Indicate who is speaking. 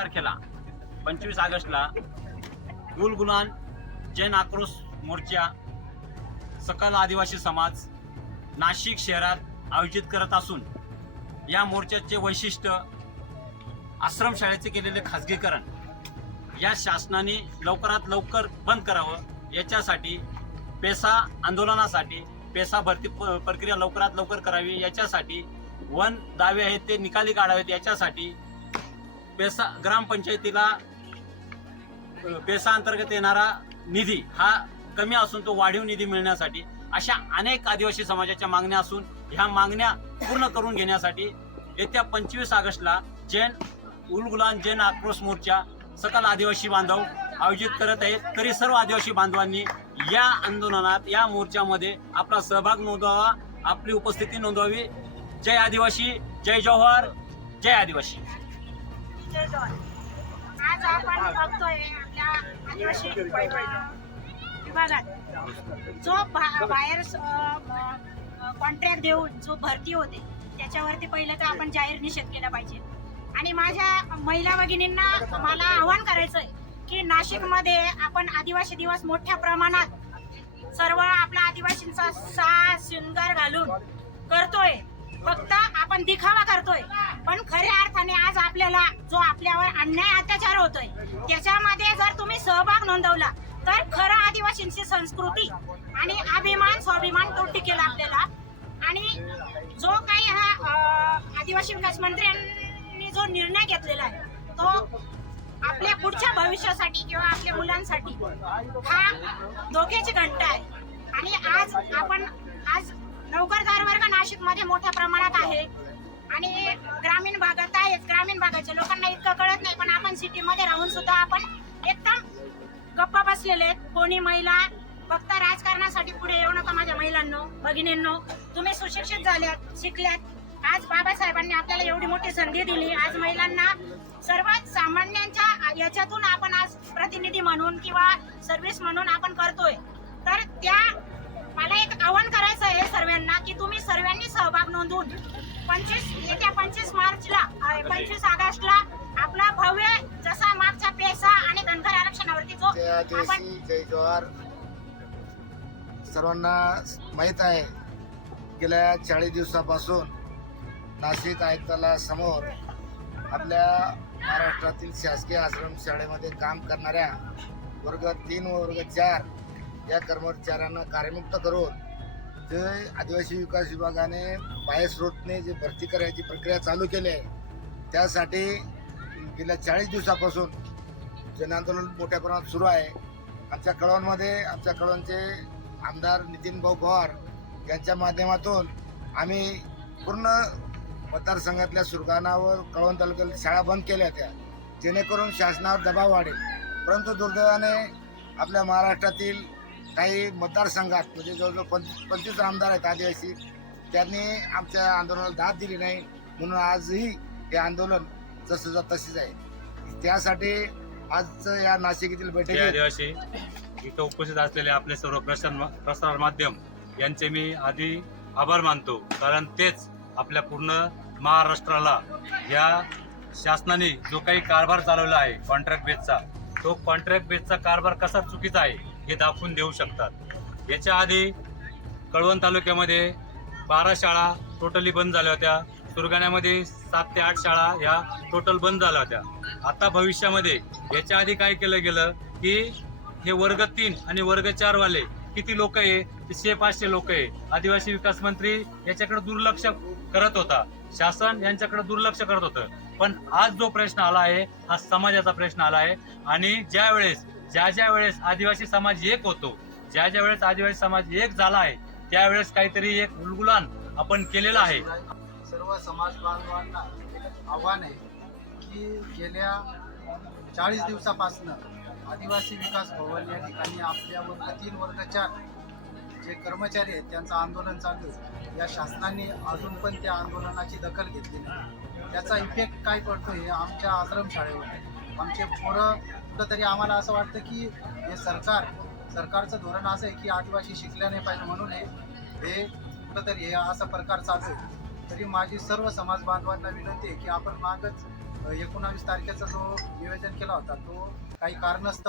Speaker 1: तारखेला पंचवीस ऑगस्टला गुलगुलान जैन आक्रोश मोर्चा सकल आदिवासी समाज नाशिक शहरात आयोजित करत असून या मोर्चाचे वैशिष्ट्य आश्रमशाळेचे केलेले खाजगीकरण या शासनाने लवकरात लवकर बंद करावं याच्यासाठी पेसा आंदोलनासाठी पेसा भरती प्रक्रिया लवकरात लवकर करावी याच्यासाठी वन दावे आहेत ते निकाली काढावेत याच्यासाठी पेसा ग्रामपंचायतीला पेसा अंतर्गत येणारा निधी हा कमी असून तो वाढीव निधी मिळण्यासाठी अशा अनेक आदिवासी समाजाच्या मागण्या असून ह्या मागण्या पूर्ण करून घेण्यासाठी येत्या पंचवीस ऑगस्टला जैन उलगुलान जैन आक्रोश मोर्चा सकल आदिवासी बांधव आयोजित करत आहेत तरी सर्व आदिवासी बांधवांनी या आंदोलनात या मोर्चामध्ये आपला सहभाग नोंदवावा आपली उपस्थिती नोंदवावी. जय आदिवासी जय जवाहर जय आदिवासी.
Speaker 2: आज आपण बघतोय आपल्या आदिवासी विभागात. जो बा- बाहेर कॉन्ट्रॅक्ट देऊन जो भरती होते त्याच्यावरती पहिलं तर आपण जाहीर निषेध केला पाहिजे. आणि माझ्या महिला भगिनींना मला आव्हान आहे की नाशिकमध्ये आपण आदिवासी दिवस मोठ्या प्रमाणात सर्व आपला आदिवासींचा सा शृंगार घालून करतोय फक्त आपण दिखावा करतोय पण खऱ्या अर्थाने आज आपल्याला जो आपल्यावर अन्याय अत्याचार होतोय त्याच्यामध्ये जर तुम्ही सहभाग नोंदवला तर खरं आदिवासींची संस्कृती आणि अभिमान स्वाभिमान तो टिकेल आपल्याला. आणि जो काही हा आदिवासी विकास मंत्र्यांनी जो निर्णय घेतलेला आहे तो आपल्या पुढच्या भविष्यासाठी किंवा आपल्या मुलांसाठी हा धोक्याची घंटा आहे. आणि आज आपण आज नोकरदार वर्ग नाशिकमध्ये मोठ्या प्रमाणात आहे. आणि ग्रामीण भागात आहेच. ग्रामीण भागाच्या लोकांना इतकं कळत नाही पण आपण सिटीमध्ये राहून सुद्धा आपण एकदम गप्पा बसलेले आहेत. कोणी महिला फक्त राजकारणासाठी पुढे येऊ नका माझ्या महिलांनो भगिनींनो. तुम्ही सुशिक्षित झाल्यात शिकल्यात. आज बाबासाहेबांनी आपल्याला एवढी मोठी संधी दिली. आज महिलांना सर्वात सामान्यांच्या याच्यातून आपण आज प्रतिनिधी म्हणून किंवा सर्व्हिस म्हणून आपण करतोय. तर त्या मला एक आव्हान करायचं आहे सर्वांना की तुम्ही सर्वांनी सहभाग नोंदवून पंचवीस येत्या पंचवीस मार्चला पंचवीस ऑगस्टला आपला भव्य जसा मागचा पेसा आणि धनगर आरक्षणावरती जो आपण
Speaker 3: जय सर्वांना माहीत आहे गेल्या चाळीस दिवसापासून नाशिक आयुक्ताला समोर आपल्या महाराष्ट्रातील शासकीय आश्रम शाळेमध्ये काम करणाऱ्या वर्ग तीन व वर्ग चार या कर्मचाऱ्यांना कार्यमुक्त करून जे आदिवासी विकास विभागाने बाह्यस्रोतने जे भरती करायची प्रक्रिया चालू केली आहे त्यासाठी गेल्या चाळीस दिवसापासून जनआंदोलन मोठ्या प्रमाणात सुरू आहे. आमच्या कळवणमध्ये आमच्या कळवणचे आमदार नितीन भाऊ पवार यांच्या माध्यमातून आम्ही पूर्ण मतदारसंघातल्या सुरगाणावर कळवण तालुक्यात शाळा बंद केल्या होत्या जेणेकरून शासनावर दबाव वाढेल. परंतु दुर्दैवाने आपल्या महाराष्ट्रातील काही मतदारसंघात म्हणजे जवळजवळ पंचवीस पंचवीस आमदार आहेत आदिवासी त्यांनी आमच्या आंदोलनाला दाद दिली नाही. म्हणून आजही हे आंदोलन जसं तसेच आहे. त्यासाठी आज या नाशिक येथील
Speaker 4: जय
Speaker 3: बैठकीत
Speaker 4: आदिवासी इथं उपस्थित असलेले आपले सर्व प्रसार प्रसार माध्यम यांचे मी आधी आभार मानतो. कारण तेच आपल्या पूर्ण महाराष्ट्राला या शासनाने जो काही कारभार चालवला आहे कॉन्ट्रॅक्ट बेसचा तो कॉन्ट्रॅक्ट बेसचा कारभार कसा चुकीचा आहे हे दाखवून देऊ शकतात. याच्या आधी कळवण तालुक्यामध्ये बारा शाळा टोटली बंद झाल्या होत्या. सुरगाण्यामध्ये सात ते आठ शाळा ह्या टोटल बंद झाल्या होत्या. आता भविष्यामध्ये याच्या आधी काय केलं गेलं की हे वर्ग तीन आणि वर्ग चारवाले किती लोक आहे? ते पाचशे लोक आहे. आदिवासी विकास मंत्री याच्याकडे दुर्लक्ष करत होता. शासन यांच्याकडे दुर्लक्ष करत होतं. पण आज जो प्रश्न आला आहे हा समाजाचा प्रश्न आला आहे. आणि ज्या वेळेस ज्या ज्या वेळेस आदिवासी समाज एक होतो ज्या ज्या वेळेस आदिवासी समाज एक झाला आहे त्यावेळेस काहीतरी एक उलगुलान आपण केलेला आहे.
Speaker 5: सर्व समाज बांधवांना आव्हान आहे की गेल्या चाळीस दिवसापासनं आदिवासी विकास भवन या ठिकाणी आपल्या वर्ग तीन वर्गाच्या जे कर्मचारी आहेत त्यांचं आंदोलन चालू या शासनाने अजून पण त्या आंदोलनाची दखल घेतली नाही त्याचा इफेक्ट काय पडतो हे आमच्या आश्रमशाळेवर आमचे पोरं कुठंतरी आम्हाला असं वाटतं की हे सरकार सरकारचं धोरण असं आहे की आदिवासी शिकल्या नाही पाहिजे म्हणून हे हे कुठंतरी हे असा प्रकार चालू आहे. तरी माझी सर्व समाज बांधवांना विनंती आहे की आपण मागच एकोणावीस तारखेचा जो नियोजन केला होता तो काही कारणास्तव